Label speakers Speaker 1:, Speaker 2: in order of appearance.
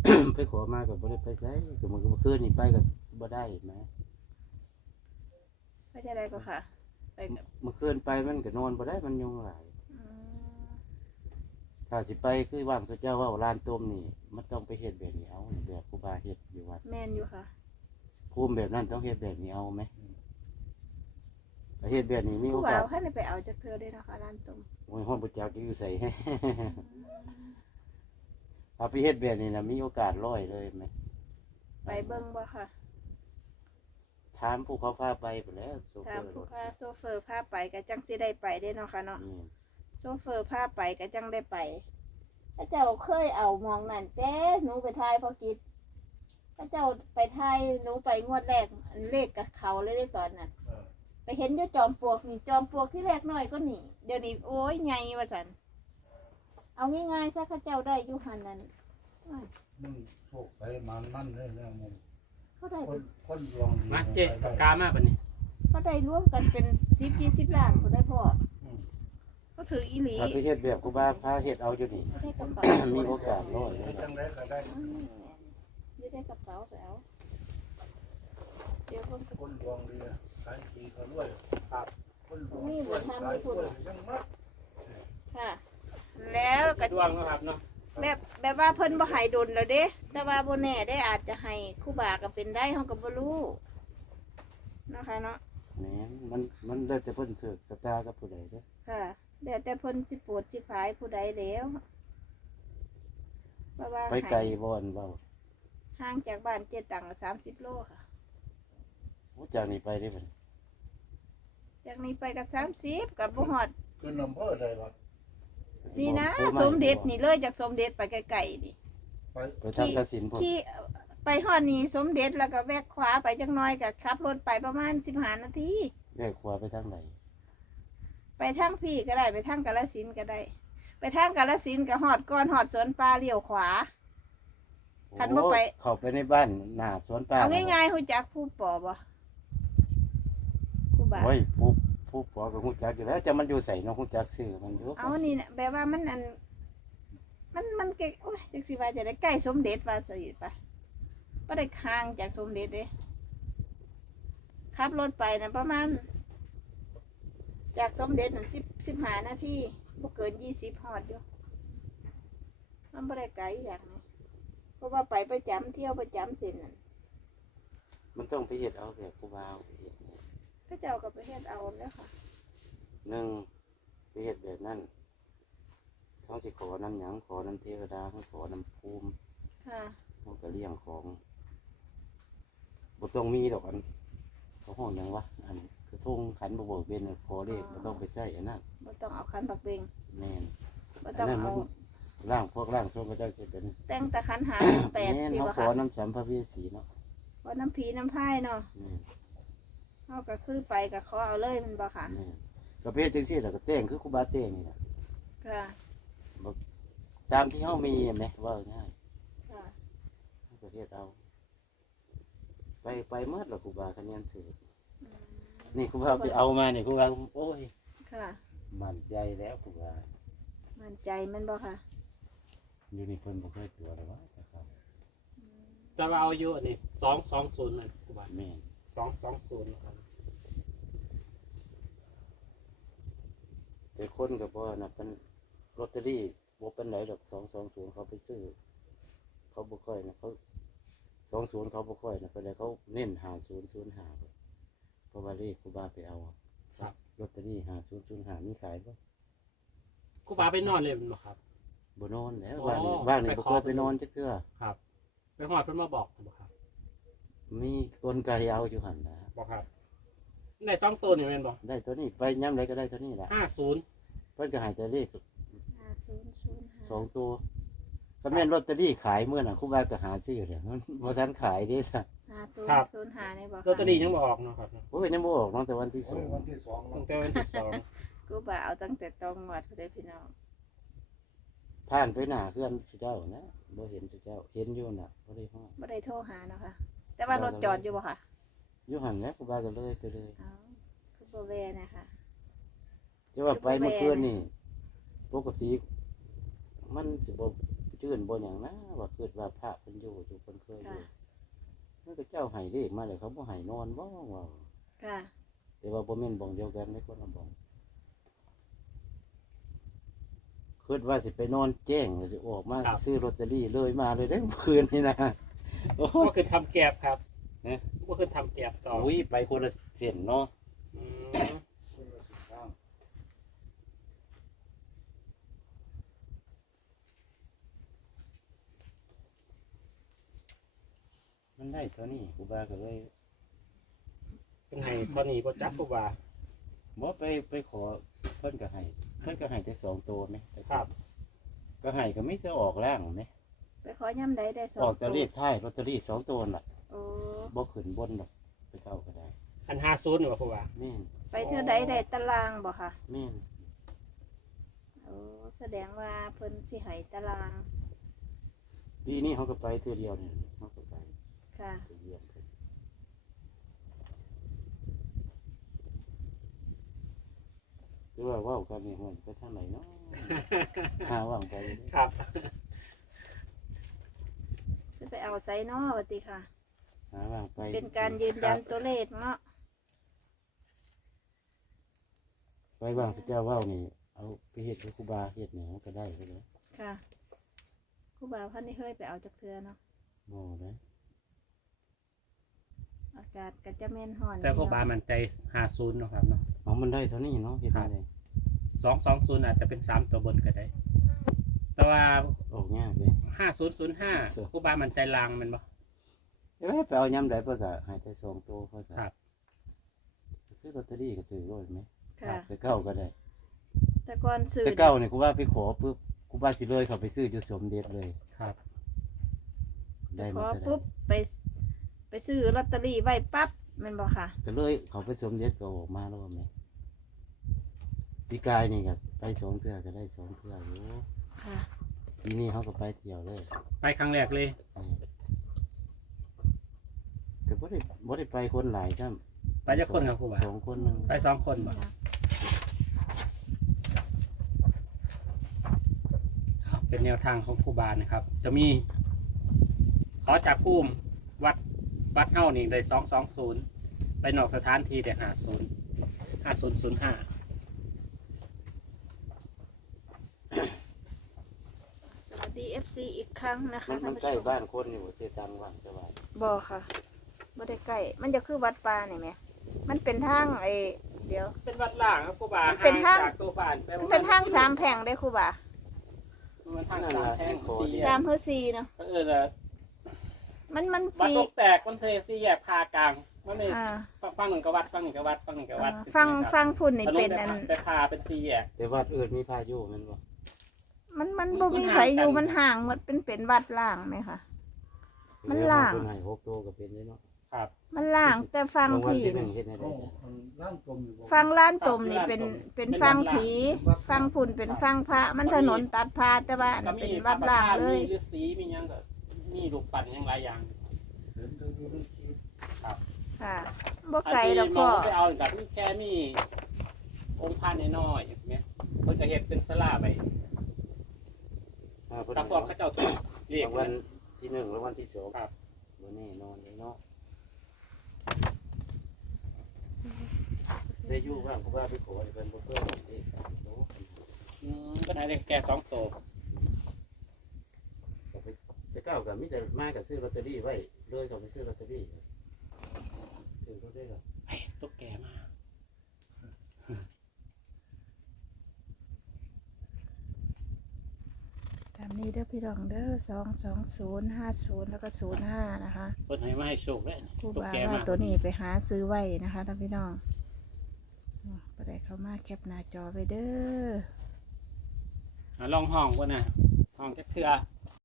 Speaker 1: ไปขอมาก็บ่ได้ไปไสก็มันก็บ่คืนนี่ไปก็บ่ได้นะ
Speaker 2: ไปจะได้ก็ค่ะไปกับ
Speaker 1: เมื่อคืนไปมันก็นอนบ่ได้มันยุงหลาย
Speaker 2: อืม
Speaker 1: ถ้าสิไปคือว่างสุเจ้าว่าร้านต้มนี่มันต้องไปเฮ็ดแบบนี้เอาแบบครูบาเฮ็ดอยู่วัด
Speaker 2: แม่นอยู่ค่ะ
Speaker 1: ภูมิแบบนั้นต้องเฮ็ดแบบนี้เอาไหมถ้าเฮ็ดแบบนี้มี
Speaker 2: ผู้
Speaker 1: โอ
Speaker 2: บ่า
Speaker 1: กาส
Speaker 2: วให้ไปเอาจากเธอได้เนาะค่ะร้านต้ม
Speaker 1: โอ้ยฮ้อนบ่จักอยู่ใส่ ถ้าไปเฮ็ดแบบนี้น่ะมีโอกาสร้อยเลยไหม
Speaker 2: ไปเบิ่งบ่ค่ะ
Speaker 1: ถามผู้เขาพาไปพุ่นแหล้วโซเฟ
Speaker 2: ถาม
Speaker 1: อร์ร
Speaker 2: ผู้
Speaker 1: ถ
Speaker 2: พาโซเฟอร์พาไปก็จังสิได้ไปได้เนาะค่ะเนาะ
Speaker 1: นี่
Speaker 2: โซเฟอร์พาไปก็จังได้ไปถ้าเจ้าเคยเอามองนั่นแต่หนูไปทายพอกิดถ้าเจ้าไปทายหนูไปงวดแรกอันเลขกับเขาเลยได้ตอนนั้นไปเห็นอยู่จอมปลวกนี่จอมปลวกที่แรกน้อยก็หนีเดี๋ยวนี้โอ้ยใหญ่ว่าสันเอาง่ายๆซะข้าเจ้าได้อยู่หันนั้นอ้าย
Speaker 3: มันโชคไปมันเลยเนี่ยมัน
Speaker 2: เขาได้
Speaker 3: คนดวงดี
Speaker 4: มาเจ๊ปากกามาปะนี่
Speaker 2: เขาได้ร่วมกันเป็น10-20 ล้านเขาได้พ่อเขาถืออีหลี
Speaker 1: ถ้าไปเฮ็ดแบบครูบาพาเฮ็ดเอาอยู่นี่
Speaker 2: ไม่ได้กระเป๋า
Speaker 1: มีโอกาสร้อยเล
Speaker 3: ไอ้
Speaker 1: ย
Speaker 3: จังไรก็ได้
Speaker 2: ไม่ได้กระเป๋าไปเอาเดี๋ยวเพิ่นก็
Speaker 3: คนดวงดีขายทีก็รวยคนดวง
Speaker 2: นี่บ่ทำให้พูด
Speaker 3: ยังมัด
Speaker 2: ค่ะ แล้วก็
Speaker 4: ดวงเนาะครับเนาะ
Speaker 2: แบบว่าเพิ่นบ่ให้ดนแล้วเด้แต่ว่าบ่แน่ได้อาจจะให้ครูบาก็เป็นได้เฮาก็บ่รู้เนาะค่ะเนาะ
Speaker 1: แหมมันแล้วแต่เพิ่นเสือกสตาร์กับผู้ใดเด้อ
Speaker 2: ค่ะแล้วแต่เพิ่นสิโปรดสิขายผู้ใดแล้วเพราะว่า
Speaker 1: ไปไกลบ่อนเว้า
Speaker 2: ห่างจากบ้านเจ็ดตัง30 โลค่ะ
Speaker 1: โอ้จากนี้ไปได้บ่
Speaker 2: จากนี้ไปก็30กับบ่ฮอด
Speaker 3: ขึ้นอำเภอได้ปะ
Speaker 2: นี่นะสมเด็จนี่เลยจากสมเด็จไปไกลๆนี่
Speaker 3: ไป
Speaker 1: ไปทางกสินพุ่น
Speaker 2: ที่ไปฮอดนี่สมเด็จแล้วก็แวกขวาไปจักหน่อยก็ขับรถไปประมาณ15 นาที
Speaker 1: แยกขวาไปทางไหน
Speaker 2: ไปทางพี่ก็ได้ไปทางกาฬสินธุ์ก็ได้ ไปทางกาฬสินธุ์ก็ฮอดก่อนฮอดสวนปลาเลี้ยวขวา คันบ่ไป
Speaker 1: เข้าไปในบ้านหน้าสวนป่า
Speaker 2: เอาง่ายๆฮู้จักผู้ปอบ่ครูบา
Speaker 1: โอ้ยผู้ปอก็ฮู้จักอยู่แล้วจะมันอยู่ไสเนาะฮู้จักชื่อมันอยู่
Speaker 2: เอานี่นะแบบว่ามันอันมันเก่โอ้ยจักสิว่าจะได้ใกล้สมเด็จว่าสิปะบ่ได้ห่างจากสมเด็จเด้ขับรถไปนะประมาณ จากสมเด็จนั่น15 นาทีบ่เกิน20ฮอดอยู่มันบ่ได้ไกลอย่างนี้เพราะว่าไปประจำเที่ยวประจำเส้นนั่น
Speaker 1: มันต้องไปเฮ็ดเอาแบบครูบาเอาไปเฮ็ดเนี่ย
Speaker 2: พระเจ้าก็ไปเฮ็ดเอาแล้วค่ะ
Speaker 1: หนึ่งไปเฮ็ดแบบนั้นท้องสิขอน้ำหยังขอน้ำเทวดาขอน้ำภูมิ
Speaker 2: ค่ะ
Speaker 1: เขาก็เลี้ยงของบ่ต้องมีดอกอันเขาห้องหยังวะอันกระทงขันบ่เบิกเบนขอเลขบ่ต้องไปใช้อันนั้น
Speaker 2: บ่ต้องเอาคันบักเบง
Speaker 1: แม่น
Speaker 2: บ่
Speaker 1: อั
Speaker 2: ต้อน ง
Speaker 1: นั้นมั
Speaker 2: เอา
Speaker 1: นร่างพวกร่างทรงพระเจ้าสิเป็น
Speaker 2: แต่งตะคันหา
Speaker 1: แม่น
Speaker 2: 8สิ
Speaker 1: เขา
Speaker 2: บ่
Speaker 1: ขอ
Speaker 2: ค่ะ
Speaker 1: น้ำสัมภเวสีเนาะ
Speaker 2: ว่าน้ำผีน้ำพายเนาะ
Speaker 1: แม่น
Speaker 2: เฮาก็คือไปก็ขอเอาเลยมันบ่ค่ะ
Speaker 1: แม่นก็เพศจังซี่แหละก็แต่งคือครูบาแต่งนี่แหละ
Speaker 2: ค่ะ
Speaker 1: ตามที่เฮามีแหมว่าง่าย
Speaker 2: ค่ะ
Speaker 1: ประเทศเอาไปเมื่อละครูบาคะแนนสือ
Speaker 2: อืม
Speaker 1: นี่ครูบาไปเอามานี่ครูบาโอ้ย
Speaker 2: ค่ะ
Speaker 1: มั่นใจแล้วครูบา
Speaker 2: มั่นใจมันบ่ค่ะ
Speaker 1: อยู่นี่เพิ่นบ่เคยตัวเลยว่าจะเข้า
Speaker 4: แต่ว่าเอาอยู่อันนี้220นั่นครูบา
Speaker 1: แม่น
Speaker 4: 220นะครับ
Speaker 1: แต่คนก็บ่น่ะเป็นลอตเตอรี่บ่เป็นไหนดอก220เขาไปซื้อ เขาบ่ค่อยนะเขา20เขาบ่ค่อยนะไปเลยเขาเน้น5005เพราะว่าเลขครูบาไปเอาอะ
Speaker 4: ครับ
Speaker 1: ลอตเตอรี่5005มีขายบ่
Speaker 4: ครูบาไปนอนเลยแมันบ่ครับ
Speaker 1: บ่นอนแล้ว
Speaker 4: อ๋อ
Speaker 1: บ้านนี่
Speaker 4: ไป
Speaker 1: บ่
Speaker 4: ขอ
Speaker 1: เคยไปนอนจักเทื่อ
Speaker 4: ครับไปฮอดเพิ่นมาบอกบ่ครับ
Speaker 1: มีกลไกเอาอยู่หั่นนะ
Speaker 4: บอกครับได้2ตัวนี่แม่นบ่
Speaker 1: ได้ตัวนี้ไปย้ำไรก็ได้ตัวนี้แหละ
Speaker 4: 50
Speaker 1: เพิ่นก็ใหายใจเลข
Speaker 2: 5005
Speaker 1: 2ตัวก็แม่นลอตเตอรี่ขายเมื่อน่ะครูบาก็หาซื้อเลยมันบ่ทันขายเด้ซะ
Speaker 2: 5005นี่บ่
Speaker 4: ลอตเตอ
Speaker 2: ค่ะ
Speaker 4: รี่ยังบ่ออกเนาะครับ
Speaker 1: โอ้ยยังบ่ออกเนาะแต่วันที่
Speaker 3: โอ้ยวันที่สอง
Speaker 4: ตั้งแต่วันที่2
Speaker 2: กูบ่าเอาตั้งแต่ตองงวดพุ่นเด้อพี่น้อง
Speaker 1: 2ผ่านไปหน้าเพื่อนสุเจ้านะบ่เห็นสุเจ้าเห็นอยู่น่ะบ่ได้ฮอด
Speaker 2: บ่ได้โทรหาเนาะค่ะ แต่ว่ารถจอดอยู่บ่ค่ะ
Speaker 1: อยู่หั่นแหล้วครูบาก็เลยไปเลย
Speaker 2: เอาคือบ่แว่นะคะ
Speaker 1: จะว่าไปเมื่อคืนนี่ปกติมันสิบ่จตื่นบ่หยังนะว่าคิดว่าพระเพิ่นอยู่เพิ่นเคยอยู่
Speaker 2: ค่ะ
Speaker 1: มันก็เจ้าให้เลขมาเลยเขาบ่ให้นอนบ่ว่า
Speaker 2: ค่ะ
Speaker 1: แต่ว่าบ่แม่นบ่องเดียวกันในคนละบ่องคิดว่าสิไปนอนแจ้งแล้วสิออกมาซื้อลอตเตอรี่เลยมาเลยได้อเมื่อคืนนี่นะโอ้
Speaker 4: ก็คือทำแกบครับ
Speaker 1: นะ
Speaker 4: ก็คือทำแกบต่อ
Speaker 1: อุ้ยไปคนละเส้นเนาะ
Speaker 4: อืม
Speaker 3: คนละสิบข้าง
Speaker 1: มันได้เท่านี้ครูบาก็เลย
Speaker 4: เป็นไห้ตอนนี้บ่จับผู้ว่า
Speaker 1: บ่ไปขอเพิ่นก็ให้แต่2ตัวไหม
Speaker 4: ครับ
Speaker 1: ก็ให้ก็ไม่จะออกล่างไหม
Speaker 2: ไปขอย่ำใดได้สอง
Speaker 1: ออกแต่เลขท้ายลอตเตอรี่2ตัวน่ะ
Speaker 2: โอ้
Speaker 1: บ่ขึ้นบนดอกไปเข้าก็ได้
Speaker 4: อัน50นี่ว่าผู้ว่า
Speaker 1: แม่น
Speaker 2: ไปเท่าใดได้ตารางบ่ค่ะ
Speaker 1: แม่น
Speaker 2: โอ้แสดงว่าเพิ่นสิให้ตาราง
Speaker 1: ปีนี้เขาก็ไปเทื่อเดียวนี่เขาก็ไป
Speaker 2: ค่ะ
Speaker 1: ไปเยี่ยมเพิ่นหรือว่าเว้ากันนี่ฮ้ยไปทางไหนเนาะ หาว่างไปเด้อ
Speaker 4: ครับ
Speaker 2: จะไปเอาไซนอว่าติค่ะ
Speaker 1: หาว่างไป
Speaker 2: เป็นการยืนยันตัวเลขเนาะ
Speaker 1: ไปว่างสิเจ้าเว้านี่เอาไปเฮ็ดกับครูบาเฮ็ดนี่มันก็ได้เลย
Speaker 2: ค่ะครูบาพันนี่เคยไปเอาจักเทือเนาะ
Speaker 1: บ่ได้
Speaker 2: อากาศก็จะแม่นฮ้อน
Speaker 4: แต่ผู้ว่ามันใจ50เนาะครับเนาะ
Speaker 1: เอามันได้เท่านี้เนาะเฮ็ดได้เลย
Speaker 4: 220อาจจะเป็น3ตัวบนก็ได้ แต่ว่า
Speaker 1: ออกยากเลย
Speaker 4: 5005ผู้ว่ามันใจลางแมันบ่
Speaker 1: เอ้ยไปเอายามใดเพิ่นก็ให้แต่2ตัวเพิ่นก็
Speaker 4: ครับ
Speaker 1: ซื้อลอตเตอรี่ก็ซื้อโลดไหม
Speaker 2: ค่ะ
Speaker 1: ไปเก้าก็ได้
Speaker 2: แต่ก่อนซื้อ
Speaker 1: แต่เก้านี่กูว่าไปขอปุ๊บกูว่าสิเลยเขาไปซื้ออยู่สมเด็จเลย
Speaker 4: ครับ
Speaker 1: ได้
Speaker 2: ข
Speaker 1: มา
Speaker 2: อ
Speaker 1: เท่าไหร่
Speaker 2: ปุ๊บไปซื้อลอตเตอรี่ไว้ปั๊บแม่นบ่ค่ะ
Speaker 1: ก็เลยเขาไปสมเด็จก็ออกมาแล้วไหมปีกายนี่ก็ไป2เทื่อก็ได้2เทื่ออยู่
Speaker 2: ค่ะ
Speaker 1: ปีนี้เขาก็ไปเที่ยวเลย
Speaker 4: ไปครั้งแรกเลย
Speaker 1: แต่บ่ได้ไปคนหลายจ้ำ
Speaker 4: ไปจักคนครับผู้ว่า
Speaker 1: 2คนนึง
Speaker 4: ไป2คนบ่เอาเป็นแนวทางของครูบานะครับ จะมีขอจากภูมิวัดเฮานี่ได้220ไปนอกสถานที่ได้5005
Speaker 2: สวัสดี FC อีกครั้งนะคะ
Speaker 1: มัน
Speaker 2: ท่านผู้
Speaker 1: ใกล้
Speaker 2: ชม
Speaker 1: บ้านคนอยู่เจตังว่างสบาย
Speaker 2: บ่ค่ะบ่ได้ใกล้มันจะคือวัดป่านี่แหมมันเป็นทางเดี๋ยว
Speaker 4: เป็นวัดล่างครับครูบา
Speaker 2: มันเป็นทาง
Speaker 4: จากตัวบ้านไป
Speaker 2: มันเป็นทางสามแผงได้ครูบา
Speaker 4: มันทางสามแพร่งสี่แย
Speaker 2: สาก มเฮือ4เนาะ
Speaker 4: ละ
Speaker 2: มัน
Speaker 4: วัด
Speaker 2: สี่
Speaker 4: ตกแตกมันเคยสี่แยกพากลางมันเลย
Speaker 2: อ่า
Speaker 4: ฟังหนึ่งกับวัดฟังหนึ่งกับวัดฟังหนึ่งกับวัด
Speaker 2: ฟังพุ่นนี่เป็นอัน
Speaker 4: ไปพาเป็นสี่แยก
Speaker 1: แต่วัดอื่นมีพายุแมันบ่
Speaker 2: มันบ่มีไผอยู่มันห่างหมดเป็นวัดล่างไหมคะ มันล่าง
Speaker 1: เพิ่นให้6ตัวก็เป็นเลยเนาะ
Speaker 4: ครับ
Speaker 2: มันล่างแต่ฟัง
Speaker 1: รางวัล
Speaker 2: ผี
Speaker 1: ที่หนึ่
Speaker 2: นี่
Speaker 1: งเฮ็ดให้ได้
Speaker 3: ก็
Speaker 1: จ้ะ
Speaker 3: ร่างกลมอยู่บ่
Speaker 2: ฟังล้านตมนี่เป็นฟังผีฟังพุ่นเป็นฟังพระมันถนนตัดพาแต่ว่าอัน
Speaker 4: ก็
Speaker 2: นั้น
Speaker 4: มี
Speaker 2: เป็น
Speaker 4: พ
Speaker 2: วั
Speaker 4: ระ
Speaker 2: ด
Speaker 4: ประ
Speaker 2: ล่าง
Speaker 4: ธาน
Speaker 2: เล
Speaker 4: มี
Speaker 2: ย
Speaker 4: ฤาษีมีหยังก็มีลูกปั่นหยังหลายอย่าง
Speaker 3: เห็นเธออยู่ในคลิป
Speaker 2: ค่ะบ่ไกล
Speaker 4: อันที่
Speaker 2: แล้ว
Speaker 4: ม
Speaker 2: ก็
Speaker 4: องไปเอาแบบนี้แค่มีองค์พระน้อยๆอย่างเงี้ยเพิ่นจะเฮ็ดเป็นศาลาไป
Speaker 1: เพิ่น
Speaker 4: ตะพวกเขาเจ้าถูกเรียก
Speaker 1: รางวัลที่1รางวัลที่2
Speaker 4: ครับ
Speaker 1: บ่แน่นอนเลยเนาะได้อยู่ว่างกูว่าไปขอให้เพิ่นบ่เคยเด้3ตัว
Speaker 4: ก็ไหนได้แก่2ตัว
Speaker 1: ก็ไปแต่เก้าก็มีแต่มาก็ซื้อลอตเตอรี่ไว้เลยก็ไปซื้อลอตเตอรี่ซื้อรถได้ก็
Speaker 4: ตุ๊กแกมา
Speaker 2: ตามนี้เด้อพี่รองเด้อ22050แล้วก็05นะคะ
Speaker 4: เพิ่นให้มาให้โชคเลย
Speaker 2: ครู
Speaker 4: ตุ๊ก
Speaker 2: บา
Speaker 4: แก
Speaker 2: ว่า
Speaker 4: มา
Speaker 2: ตัวนี้ไปหาซื้อไว้นะคะท่านพี่น้องบ่ได้เข้ามาแคปหน้าจอไปเด้อ
Speaker 4: ลองห้องก่อนนะห้องจักเทื่อ